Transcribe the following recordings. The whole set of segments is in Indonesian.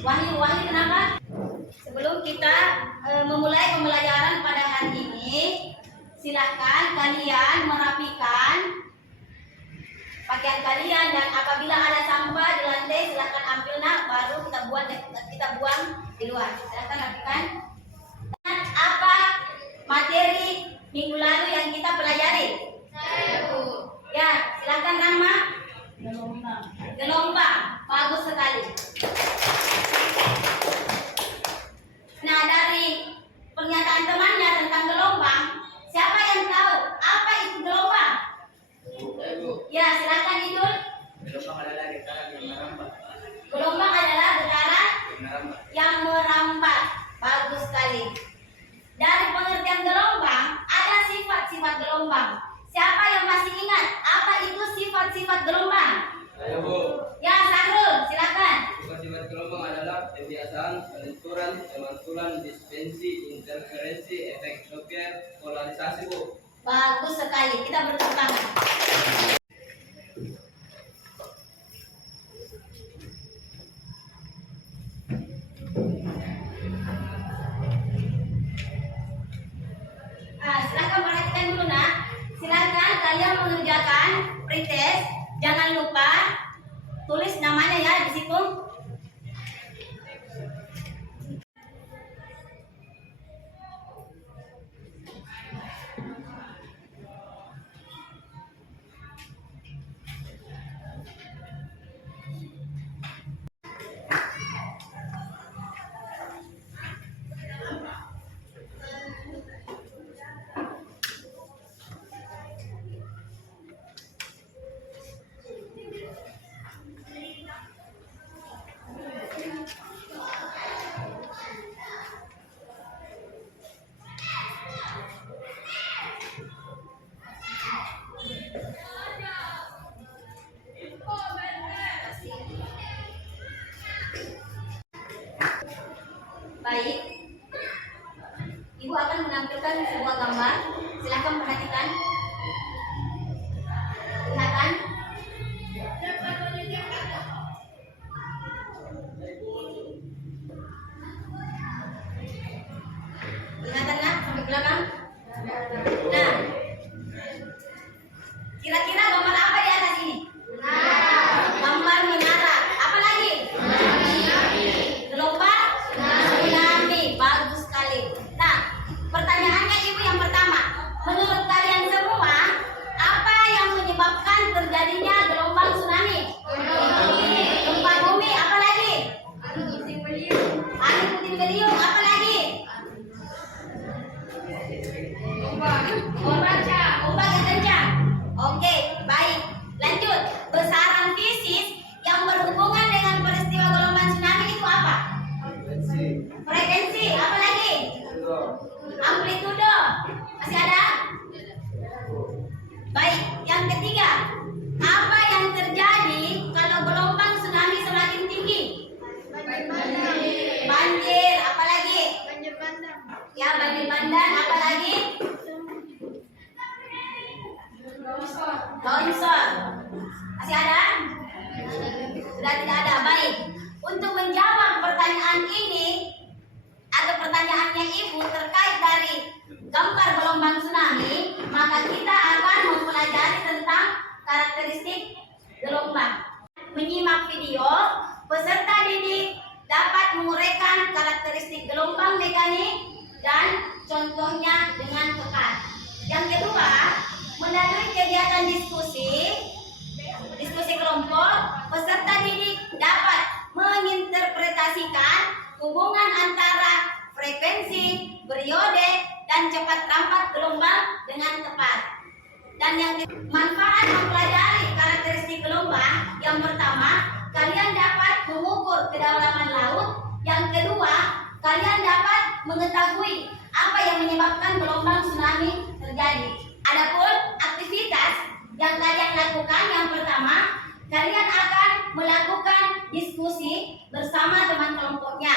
Wahyu, kenapa? Sebelum kita memulai pembelajaran pada hari ini, silakan kalian merapikan pakaian kalian, dan apabila ada sampah di lantai silakan ambil baru kita buang di luar. Silakan rapikan. Apa materi minggu lalu yang kita pelajari? Ya, silakan Rama. Gelombang. Bagus sekali. Nah, dari pernyataan temannya tentang gelombang, siapa yang tahu apa itu gelombang? Ya, silakan Idul. Gelombang adalah getaran yang merambat. Gelombang adalah getaran yang merambat. Bagus sekali. Dari pengertian gelombang, ada sifat-sifat gelombang. Siapa yang masih ingat apa itu sifat-sifat gelombang? Ayo, Bu. Ya, Sahrul, silakan. Sifat-sifat gelombang adalah pembiasaan, pelenturan, pemantulan, dispensi, interferensi, efek Doppler, polarisasi, Bu. Bagus sekali. Kita bertepuk tangan. Silakan perhatikan dulu, Nak. Silakan kalian mengerjakan pretest. Jangan lupa tulis namanya ya di situ. Baik, Ibu akan menampilkan sebuah gambar. Silakan perhatikan. Silakan. Ingatan, Nak, sampai belakang. Nah, kira-kira gambar apa di atas ini? Gambar menara. Apa lagi? Gelombang tsunami. Bagus sekali. Nah, pertanyaannya Ibu yang pertama, menurut kalian semua, apa yang menyebabkan terjadinya gelombang tsunami? Gempa bumi. Apa lagi? Angin puting beliung. Apa lagi? Ombak yang kencang. Oke, baik. Lanjut. Besaran fisis yang berhubungan dengan peristiwa gelombang tsunami itu apa? Frekuensi. Apa lagi? Amplitudo. Masih ada? Baik. Yang ketiga, apa yang terjadi kalau gelombang tsunami semakin tinggi? Banjir. Apa lagi? Ya, banjir bandang. Apa lagi? Longsor. Masih ada? Sudah tidak ada. Baik. Untuk menjawab pertanyaan ini atau pertanyaannya Ibu terkait dari gambar gelombang tsunami, maka kita akan mempelajari tentang karakteristik gelombang. Menyimak video, peserta didik dapat menguraikan karakteristik gelombang mekanik dan contohnya dengan tepat. Yang kedua, melalui kegiatan diskusi kelompok, peserta didik dapat menginterpretasikan hubungan antara frekuensi, periode, dan cepat rampat gelombang dengan tepat. Dan yang manfaat mempelajari karakteristik gelombang, yang pertama, kalian dapat mengukur kedalaman laut. Yang kedua, kalian dapat mengetahui apa yang menyebabkan gelombang tsunami terjadi. Adapun aktivitas yang kalian lakukan, yang pertama, kalian akan melakukan diskusi bersama teman kelompoknya.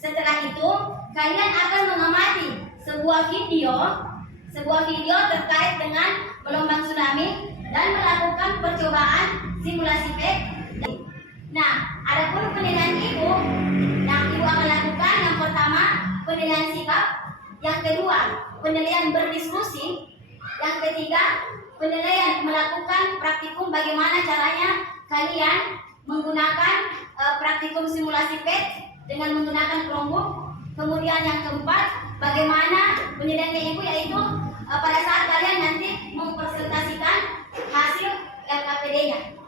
Setelah itu, kalian akan mengamati sebuah video terkait dengan gelombang tsunami dan melakukan percobaan simulasi PEC. Nah, adapun penilaian Ibu Yang kedua, penilaian berdiskusi. Yang ketiga, penilaian melakukan praktikum, bagaimana caranya kalian menggunakan praktikum simulasi PET dengan menggunakan Chromebook. Kemudian yang keempat, bagaimana penilaiannya Ibu, yaitu pada saat kalian nanti mempresentasikan hasil LKPD-nya.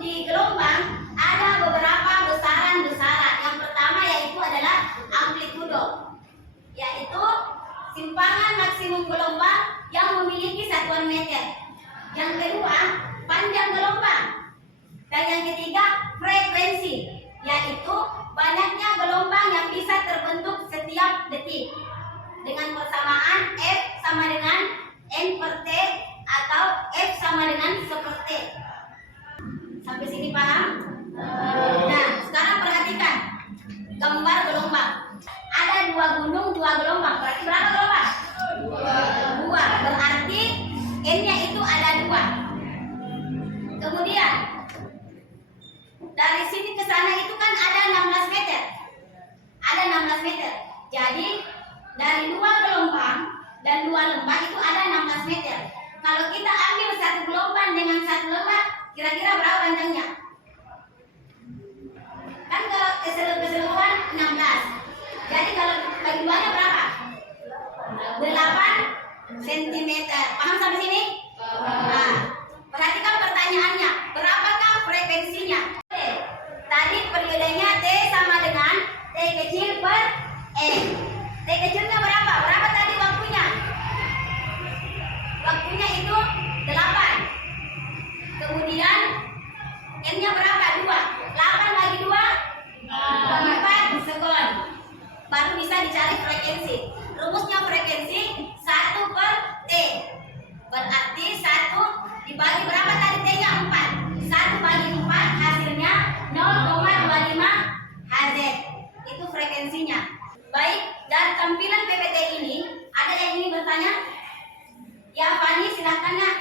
Di gelombang ada beberapa besaran-besaran. Yang pertama yaitu adalah amplitudo, yaitu simpangan maksimum gelombang yang memiliki satuan meter. Yang kedua, panjang gelombang. Dan yang ketiga, frekuensi, yaitu banyaknya gelombang yang bisa terbentuk setiap detik dengan persamaan F sama dengan N per T atau F sama dengan 1/T. Sampai sini paham? Nah, sekarang perhatikan gambar gelombang. Ada 2 gunung, 2 gelombang. Berarti berapa gelombang? 2. Berarti N-nya itu ada 2. Kemudian dari sini ke sana itu kan ada 16 meter. Ada 16 meter. Jadi dari 2 gelombang dan 2 lembah itu ada 16 meter. Kalau kita ambil satu gelombang dengan satu lembah, kira-kira berapa panjangnya? Kan kalau keseluruhan 16. Jadi kalau bagi duanya berapa? 8 cm. Paham sampai sini? Nah, perhatikan pertanyaannya. Berapakah frekuensinya? Tadi periodenya T sama dengan T kecil per N. T kecilnya berapa? Berapa tadi waktunya? Waktunya itu 8. Kemudian N-nya berapa? 2. 8 bagi 2 4 sekon. Baru bisa dicari frekuensi. Rumusnya frekuensi 1 per T. Berarti 1 dibagi berapa tadi T-nya? 4. 1 bagi 4 hasilnya 0,25 Hz. Itu frekuensinya. Baik, dari tampilan PPT ini ada yang ingin bertanya? Ya, Fani, silahkan Nak.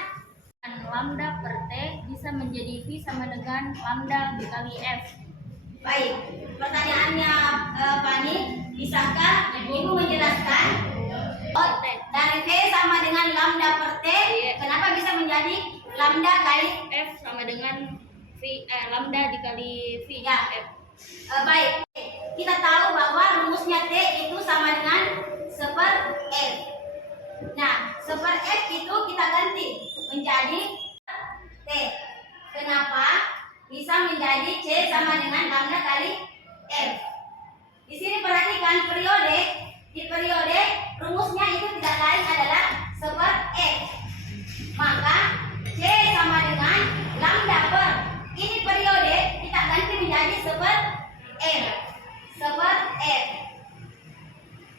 Lambda per T bisa menjadi V sama dengan lambda dikali F. Baik, pertanyaannya Fani, bisakah Ibu menjelaskan? Oh, dari V sama dengan lambda per T, kenapa bisa menjadi lambda kali F sama dengan V, lambda dikali V ya? F. Baik, kita tahu bahwa rumusnya T itu sama dengan 1/F. Nah, 1/F itu kita ganti menjadi T. Kenapa? Bisa menjadi C sama dengan lambda kali F. Di sini perhatikan periode. Di periode rumusnya itu tidak lain adalah 1/F. Maka C sama dengan lambda per. Ini periode kita ganti menjadi 1/F. 1/F.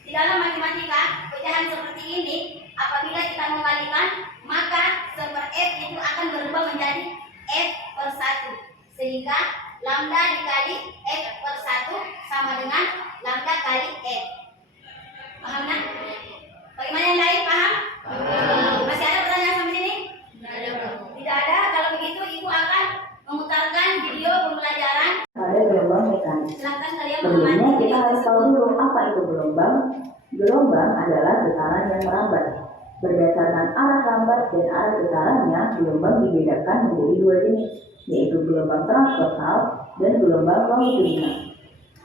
Di dalam matematika pecahan seperti ini, apabila kita mengkalikan, maka 1/F itu akan berubah menjadi F per 1. Sehingga lambda dikali F per 1 sama dengan lambda kali F. Paham nak? Bagaimana yang lain? Paham? Masih ada pertanyaan sampai sini? Tidak ada. Kalau begitu Ibu akan memutarkan video pembelajaran Pada gelombang mekanik. Silakan kalian Sebelumnya mengamati kita harus tahu dulu apa itu gelombang. Gelombang adalah getaran yang merambat. Berdasarkan arah lambat dan arah getarannya, gelombang dibedakan menjadi 2 jenis, yaitu gelombang transversal dan gelombang longitudinal.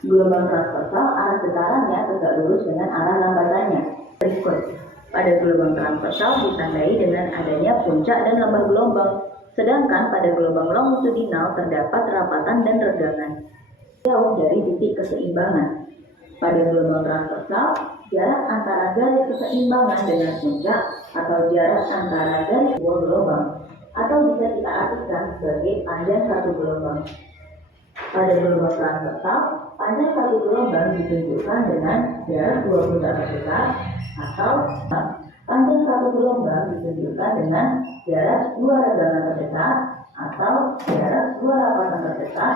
Gelombang transversal arah getarannya tegak lurus dengan arah lambatannya. Berikut, pada gelombang transversal ditandai dengan adanya puncak dan lambah gelombang, sedangkan pada gelombang longitudinal terdapat rapatan dan regangan jauh dari titik keseimbangan. Pada gelombang transversal, jarak antara garis keseimbangan dengan puncak atau jarak antara garis dua gelombang, atau bisa kita artikan sebagai panjang satu gelombang. Pada gelombang transversal, panjang satu gelombang ditunjukkan dengan jarak dua puncak terdekat, atau panjang satu gelombang ditunjukkan dengan jarak dua regangan terdekat, atau jarak dua rapatan terdekat.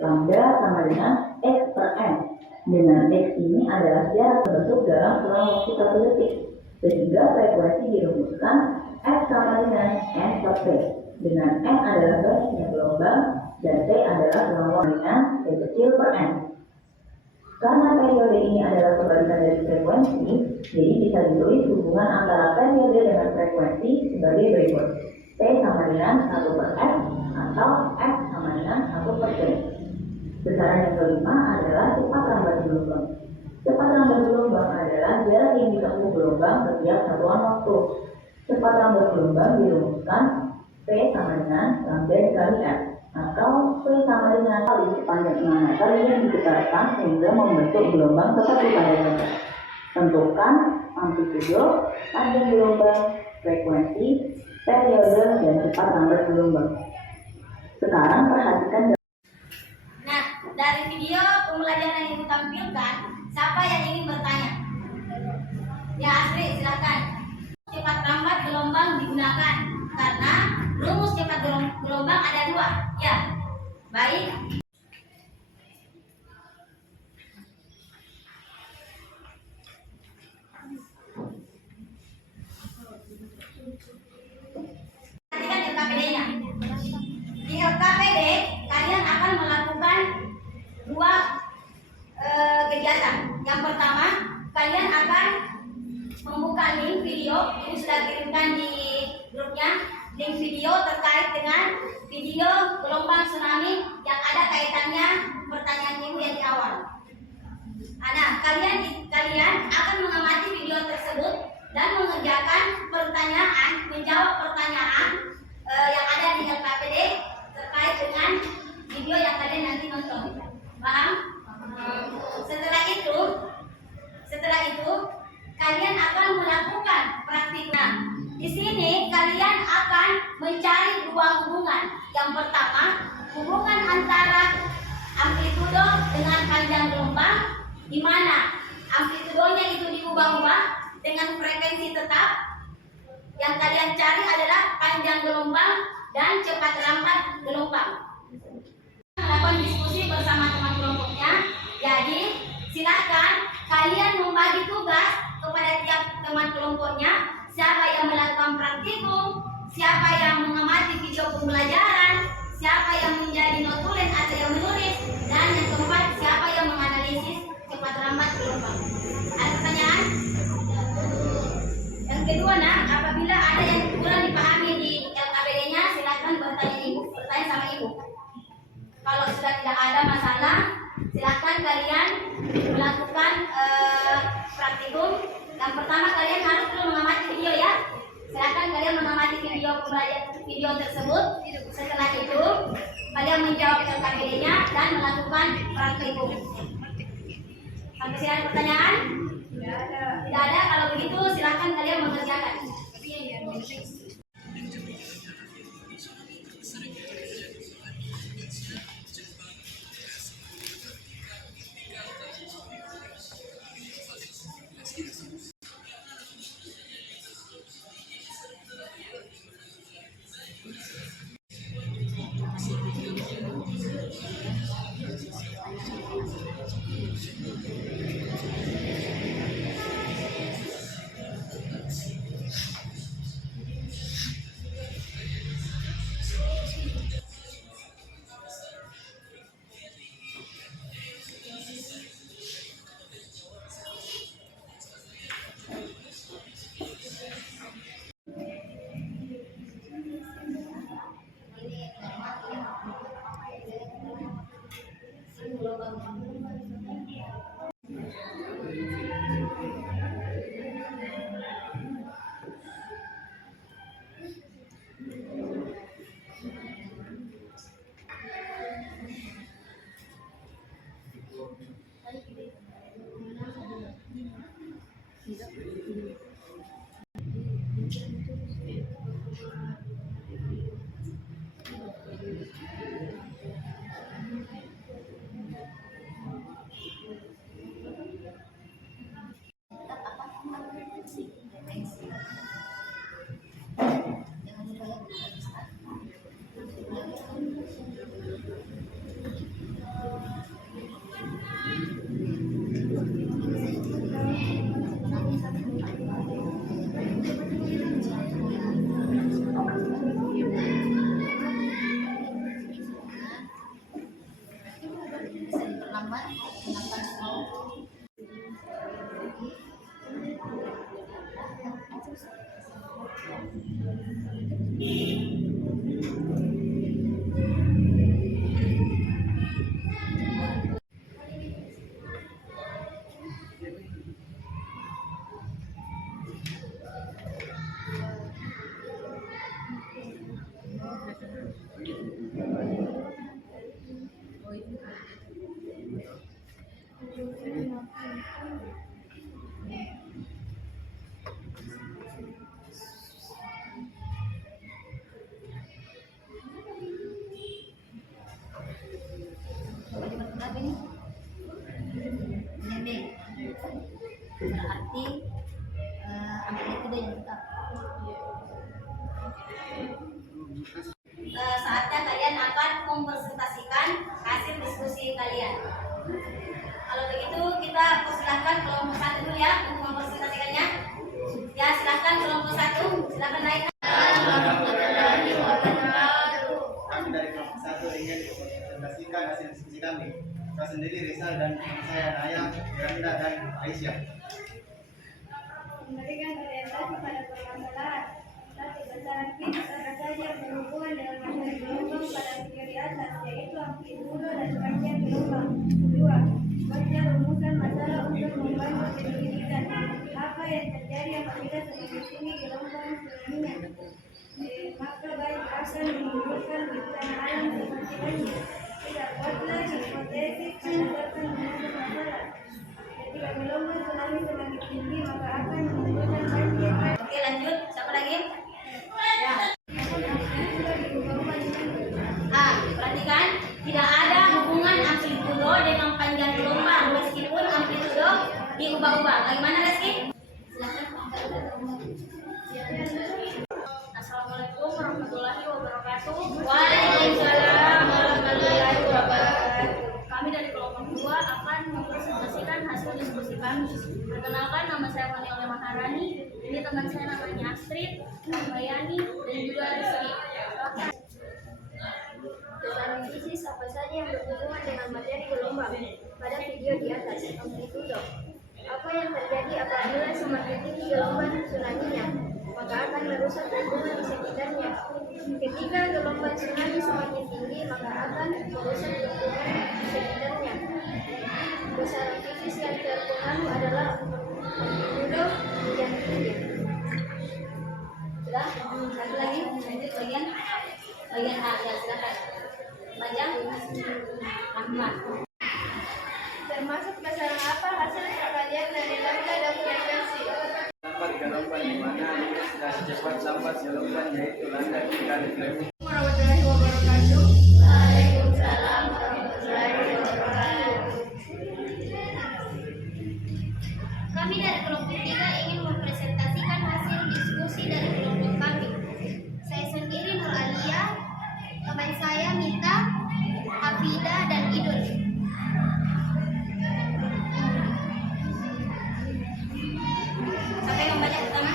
Lambda sama dengan X per M. Dengan X ini adalah jarak terbentuk dalam selang waktu 1 detik, sehingga frekuensi dirumuskan X sama dengan N per T, dengan N adalah garisnya gelombang dan T adalah selang waktu dengan T kecil per N. Karena periode ini adalah kebalikan dari frekuensi, jadi bisa ditulis hubungan antara periode dengan frekuensi sebagai berikut. T sama dengan 1 per F atau F sama dengan 1 per T. Besaran yang kelima adalah cepat lambat gelombang. Cepat lambat gelombang adalah jarak yang ditempuh gelombang setiap satuan waktu. Cepat lambat gelombang dirumuskan P sama dengan lambda dikali F atau P sama dengan kali panjang meter yang diputarkan sehingga membentuk gelombang seperti pada gambar. Tentukan amplitudo, panjang gelombang, frekuensi, periode, dan cepat lambat gelombang. Sekarang perhatikan. Nah, dari video pembelajaran yang ditampilkan, siapa yang ingin bertanya? Ya, Asri, silakan. Cepat lambat gelombang digunakan karena rumus cepat gelombang ada 2. Ya, baik. Perhatikan LKPD-nya. Di LKPD kalian akan melakukan 2 kegiatan. Yang pertama, kalian akan membuka link video, ini sudah kirimkan di grupnya, link video terkait dengan video gelombang tsunami yang ada kaitannya pertanyaan ibu yang di awal. Nah, kalian akan mengamati video tersebut dan mengerjakan pertanyaan, menjawab pertanyaan yang ada di LKPD terkait dengan video yang kalian nanti nonton. Paham? Setelah itu kalian akan melakukan praktiknya. Di sini kalian akan mencari 2 hubungan. Yang pertama, hubungan antara amplitudo dengan panjang gelombang, di mana amplitudonya itu diubah-ubah dengan frekuensi tetap. Yang kalian cari adalah panjang gelombang dan cepat lambat gelombang. Melakukan diskusi bersama teman kelompoknya. Jadi silakan kalian membagi tugas kepada tiap teman kelompoknya. Siapa yang melakukan praktikum, siapa yang mengamati video pembelajaran, siapa yang menjadi notulen atau yang menulis, dan yang keempat siapa yang menganalisis cepat lambat gelombang. Ada pertanyaan? Yang kedua, apabila ada yang kurang dipahami di LKPD-nya, silakan bertanya sama ibu. Kalau sudah tidak ada masalah, silakan kalian melakukan praktikum. Yang pertama, kalian harus dulu mengamati video ya. Silakan kalian mengamati video tersebut. Setelah itu, kalian menjawab LKPD-nya dan melakukan praktikum. Sampai sini ada pertanyaan? Tidak ada. Kalau begitu, silakan kalian mengerjakan. Berarti amplitude yang tetap. Saatnya kalian akan mempresentasikan hasil diskusi kalian. Kalau begitu kita persilahkan kelompok 1 dulu ya untuk mempresentasikannya. Ya silahkan kelompok 1, silahkan naik. Kami dari kelompok 1 ingin mempresentasikan hasil diskusi kami. Saya sendiri Rizal dan teman saya Naya, Miranda dan Aisyah. Memberikan orientasi pada permasalahan. Satu, besaran fix apa saja yang berhubungan dengan materi gelombang pada video di atas, yaitu amplitudo dan panjang gelombang. Dua, baca rumusan masalah untuk membantu penyelidikan. Apa yang terjadi apabila semakin tinggi gelombang tsunami-nya? Maka baik akan menimbulkan bencana alam seperti banjir. Tidak, buatlah hipotesis berdasarkan rumusan masalah. Ketika gelombang tsunami semakin tinggi, maka akan menimbulkan banjir. Oke lanjut, siapa lagi? Ya. Perhatikan, tidak ada hubungan amplitudo dengan panjang gelombang meskipun amplitudo diubah-ubah. Bagaimana Reski? Assalamualaikum warahmatullahi wabarakatuh. Waalaikumsalam warahmatullahi wabarakatuh. Kami dari kelompok 2 akan mempresentasikan hasil diskusi kami. Perkenalkan, nama saya Faniel Maharani. Ini teman saya namanya Astrid, Bayani, dan juga Rizky. Besaran fisis apa saja yang berhubungan dengan materi gelombang pada video di atas, amplitudo. Apa yang terjadi apabila semakin tinggi gelombang tsunami-nya, maka akan merusak lingkungan di sekitarnya. Ketika gelombang tsunami semakin tinggi, maka akan merusak lingkungan di sekitarnya. Besaran fisis yang terpengaruh adalah amplitudo yang tinggi. Sudah? Satu lagi, lanjut bagian A, ya silakan. Baca Ahmad. Termasuk besaran apa hasil perkalian dari lambda dan frekuensi? Lambat gelombang di mana lurus dan cepat lambat gelombang yaitu lambda dikali frekuensi. Warahmatullahi wabarakatuh. Waalaikumsalam warahmatullahi wabarakatuh. Kami dari kelompok 3 ingin mempresentasikan hasil diskusi dari kelompok kami. Saya sendiri Nur Alia, teman saya Mita, Hafida, dan Idul. Siapa yang membaca pertama?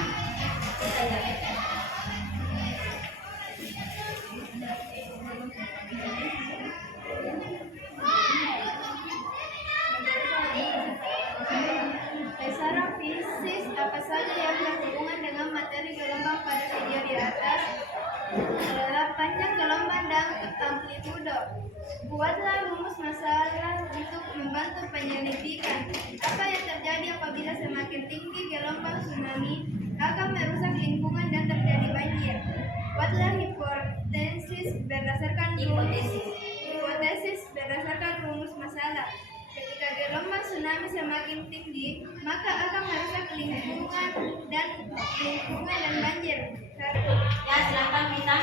Besaran fisis apa saja yang berhubungan dengan materi gelombang pada video di atas adalah panjang gelombang dan amplitudo. Buatlah rumus masalah untuk membantu penyelidikan. Apa yang terjadi apabila semakin tinggi gelombang tsunami akan merusak lingkungan dan terjadi banjir. Buatlah hipotesis berdasarkan rumus masalah. Ketika gelombang tsunami semakin tinggi, maka akan merusak lingkungan dan banjir. Ya silakan Mita.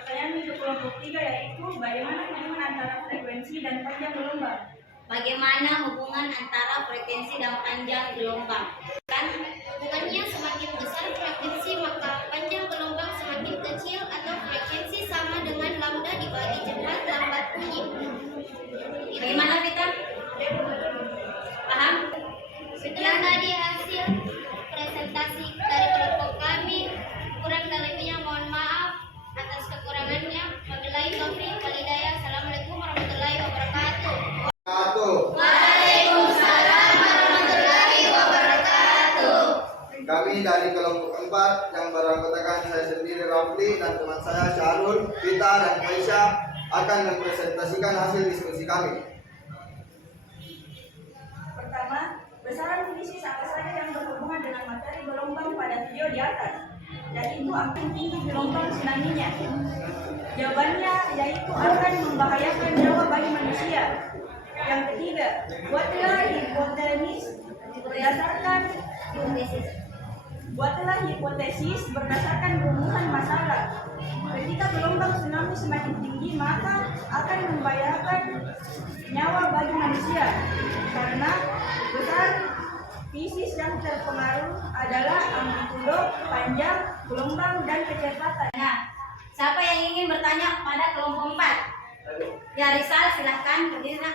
Pertanyaan untuk kelompok 3 yaitu bagaimana hubungan antara frekuensi dan panjang gelombang? Bagaimana hubungan antara frekuensi dan panjang gelombang? Kan? Bukannya semakin besar frekuensi maka panjang gelombang semakin kecil, atau frekuensi sama dengan lambda dibagi cepat lambat bunyi. Bagaimana Mita? Paham? Setelah tadi hasil presentasi dari kelompok kami, kurang dan lebihnya mohon maaf. Atas kekurangannya, wabillahi taufiq wal hidayah. Assalamualaikum warahmatullahi wabarakatuh. Waalaikumsalam warahmatullahi wabarakatuh. Kami dari kelompok 4 yang beranggotakan saya sendiri Rafli dan teman saya Syahrul, Vita, dan Aisyah akan mempresentasikan hasil diskusi kami. Pertama, besaran fisis apa saja yang berhubungan dengan materi gelombang pada video di atas, yaitu akan tinggi gelombang tsunami-nya. Jawabannya yaitu akan membahayakan nyawa bagi manusia. Yang ketiga, buatlah hipotesis berdasarkan rumusan masalah. Ketika gelombang tsunami semakin tinggi, maka akan membahayakan nyawa bagi manusia karena Fisis yang terpengaruh adalah amplitudo, panjang, gelombang, dan kecepatan. Nah, siapa yang ingin bertanya pada kelompok 4? Ya, Rizal, silahkan berdiri. Nak.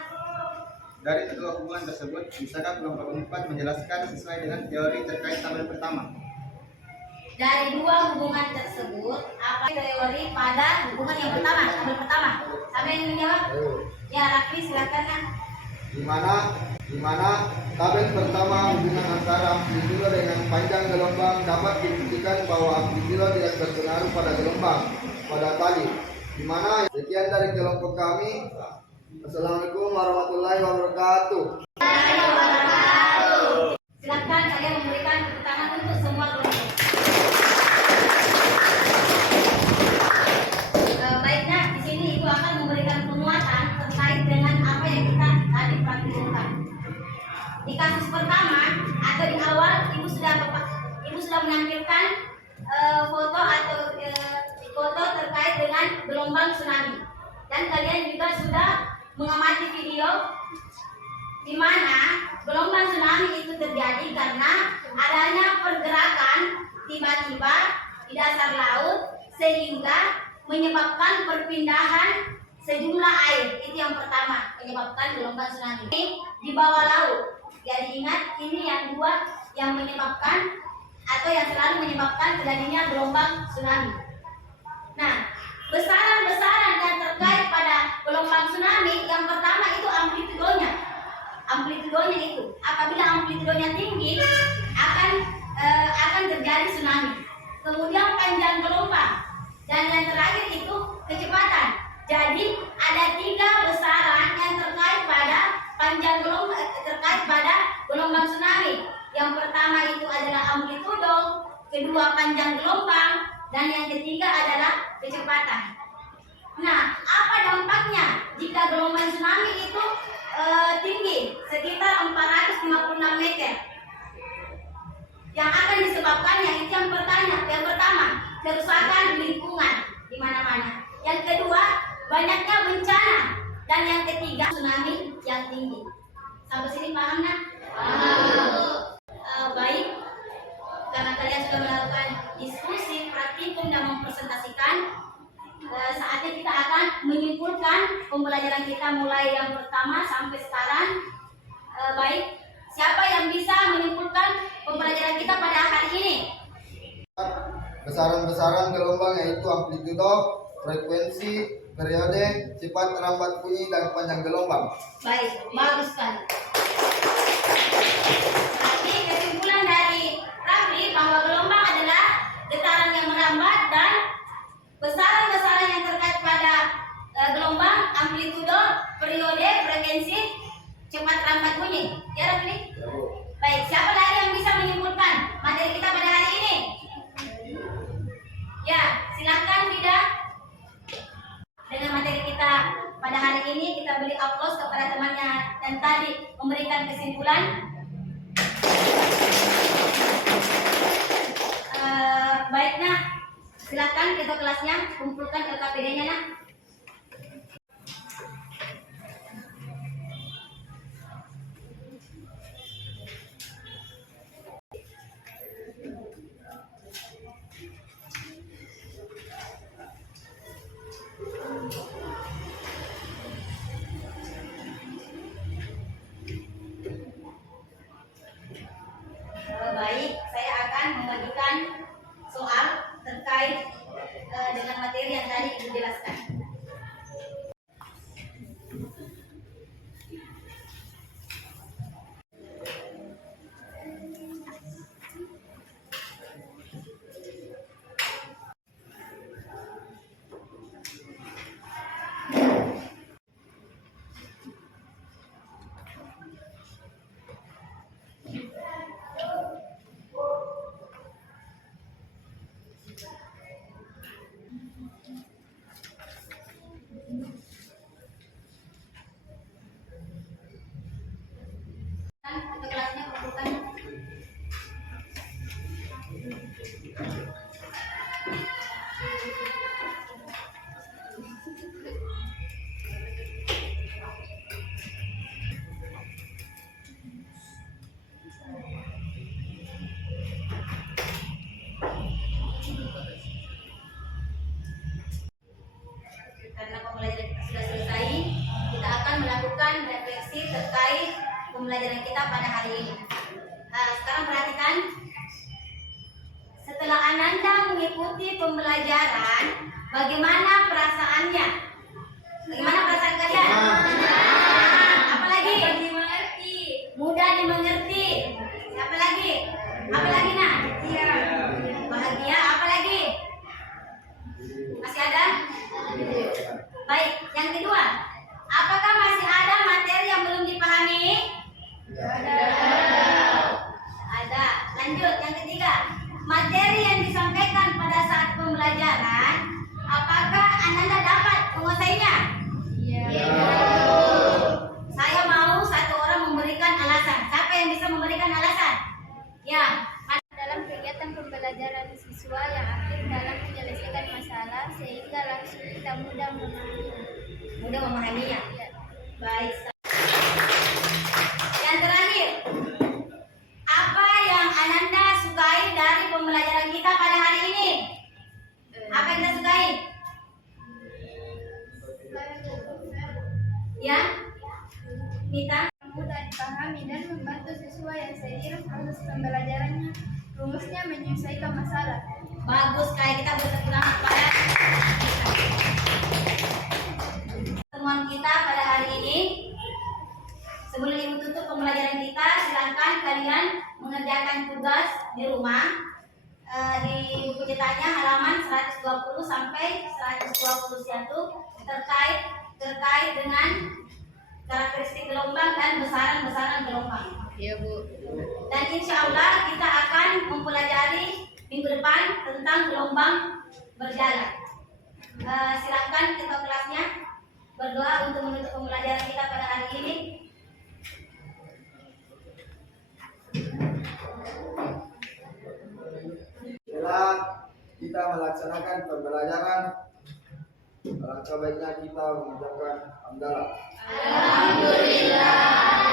Dari kedua hubungan tersebut, bisakah kelompok 4 menjelaskan sesuai dengan teori terkait tabel pertama? Dari dua hubungan tersebut, apa teori pada hubungan yang pertama, tabel pertama? Siapa yang menjawab? Ya, Rafli, silakan. Nak. Di mana tabel pertama hubungan antara amplitudo dengan panjang gelombang dapat dibuktikan bahwa amplitudo tidak berpengaruh pada gelombang pada tali. Di mana sekian dari kelompok kami. Assalamualaikum warahmatullahi wabarakatuh. Silakan kalian memberikan tepuk tangan untuk semua kelompok. Baiknya di sini Ibu akan memberikan penguatan terkait dengan apa yang kita tadi praktikkan. Di kasus pertama atau di awal Ibu sudah menampilkan foto atau foto terkait dengan gelombang tsunami, dan kalian juga sudah mengamati video di mana gelombang tsunami itu terjadi karena adanya pergerakan tiba-tiba di dasar laut sehingga menyebabkan perpindahan sejumlah air. Itu yang pertama, menyebabkan gelombang tsunami di bawah laut. Jadi ingat, ini yang dua yang menyebabkan atau yang selalu menyebabkan terjadinya gelombang tsunami. Nah, besaran-besaran yang terkait pada gelombang tsunami, yang pertama itu amplitudonya. Amplitudonya itu, apabila amplitudonya tinggi akan terjadi tsunami. Kemudian panjang gelombang, dan yang terakhir itu kecepatan. Jadi ada 3 besaran yang terkait pada panjang gelombang, terkait pada gelombang tsunami. Yang pertama itu adalah amplitudo, kedua panjang gelombang, dan yang ketiga adalah kecepatan. Nah, apa dampaknya jika gelombang tsunami itu tinggi sekitar 456 meter? Yang akan disebabkannya itu yang pertama, kerusakan lingkungan di mana-mana. Yang kedua, banyaknya bencana, dan yang ketiga tsunami yang tinggi. Sampai sini paham nak? Baik, karena kalian sudah melakukan diskusi, praktikum, dan mempresentasikan, saatnya kita akan menyimpulkan pembelajaran kita mulai yang pertama sampai sekarang. Baik, siapa yang bisa menyimpulkan pembelajaran kita pada hari ini? Besaran-besaran gelombang yaitu amplitudo, frekuensi, periode, cepat lambat bunyi, dan panjang gelombang. Baik, bagus sekali. Berarti kesimpulan dari Rafli bahwa gelombang adalah getaran yang merambat, dan besaran-besaran yang terkait pada gelombang, amplitudo, periode, frekuensi, cepat lambat bunyi. Ya Rafli? Baik, siapa lagi yang bisa menyimpulkan materi kita pada hari ini? Ya, silakan Frida. Dengan materi kita pada hari ini, kita beri aplaus kepada temannya yang tadi memberikan kesimpulan. Baik nak, silakan kita kelasnya kumpulkan LKPD-nya nak. Baik, saya akan membagikan soal terkait dengan materi yang tadi dijelaskan. pembelajaran kita pada hari ini. Sekarang perhatikan. Setelah Ananda mengikuti pembelajaran, bagaimana perasaannya? Bagaimana perasaan kalian? Apa lagi? Mudah dimengerti. Apa lagi? Apa lagi nak? Bahagia. Apa lagi? Masih ada? Baik. Yang kedua, apakah masih ada materi yang belum dipahami? Ada. Lanjut. Yang ketiga, materi yang disampaikan pada saat pembelajaran, apakah Ananda dapat menguasainya? Saya mau satu orang memberikan alasan. Siapa yang bisa memberikan alasan? Ya. Dalam kegiatan pembelajaran siswa yang aktif dalam menyelesaikan masalah sehingga langsung kita mudah memahaminya. Mudah memahaminya. Baik. Yang terakhir, apa yang Ananda sukai dari pembelajaran kita pada hari ini? Apa yang kita sukai? Ya, Nita. Mudah dipahami dan membantu siswa yang seiring proses pembelajarannya rumusnya menyelesaikan masalah. Bagus sekali, kita berterima kepada pertemuan kita pada hari ini. Sebelum ibu tutup pembelajaran kita, silakan kalian mengerjakan tugas di rumah. Di buku cetaknya halaman 120 sampai 121 terkait dengan karakteristik gelombang dan besaran-besaran gelombang. Iya, Bu. Dan insya Allah kita akan mempelajari minggu depan tentang gelombang berjalan. Silakan ketua kelasnya berdoa untuk menutup pembelajaran kita pada hari ini. Setelah kita melaksanakan pembelajaran, alangkah baiknya kita mengucapkan hamdalah. Alhamdulillah.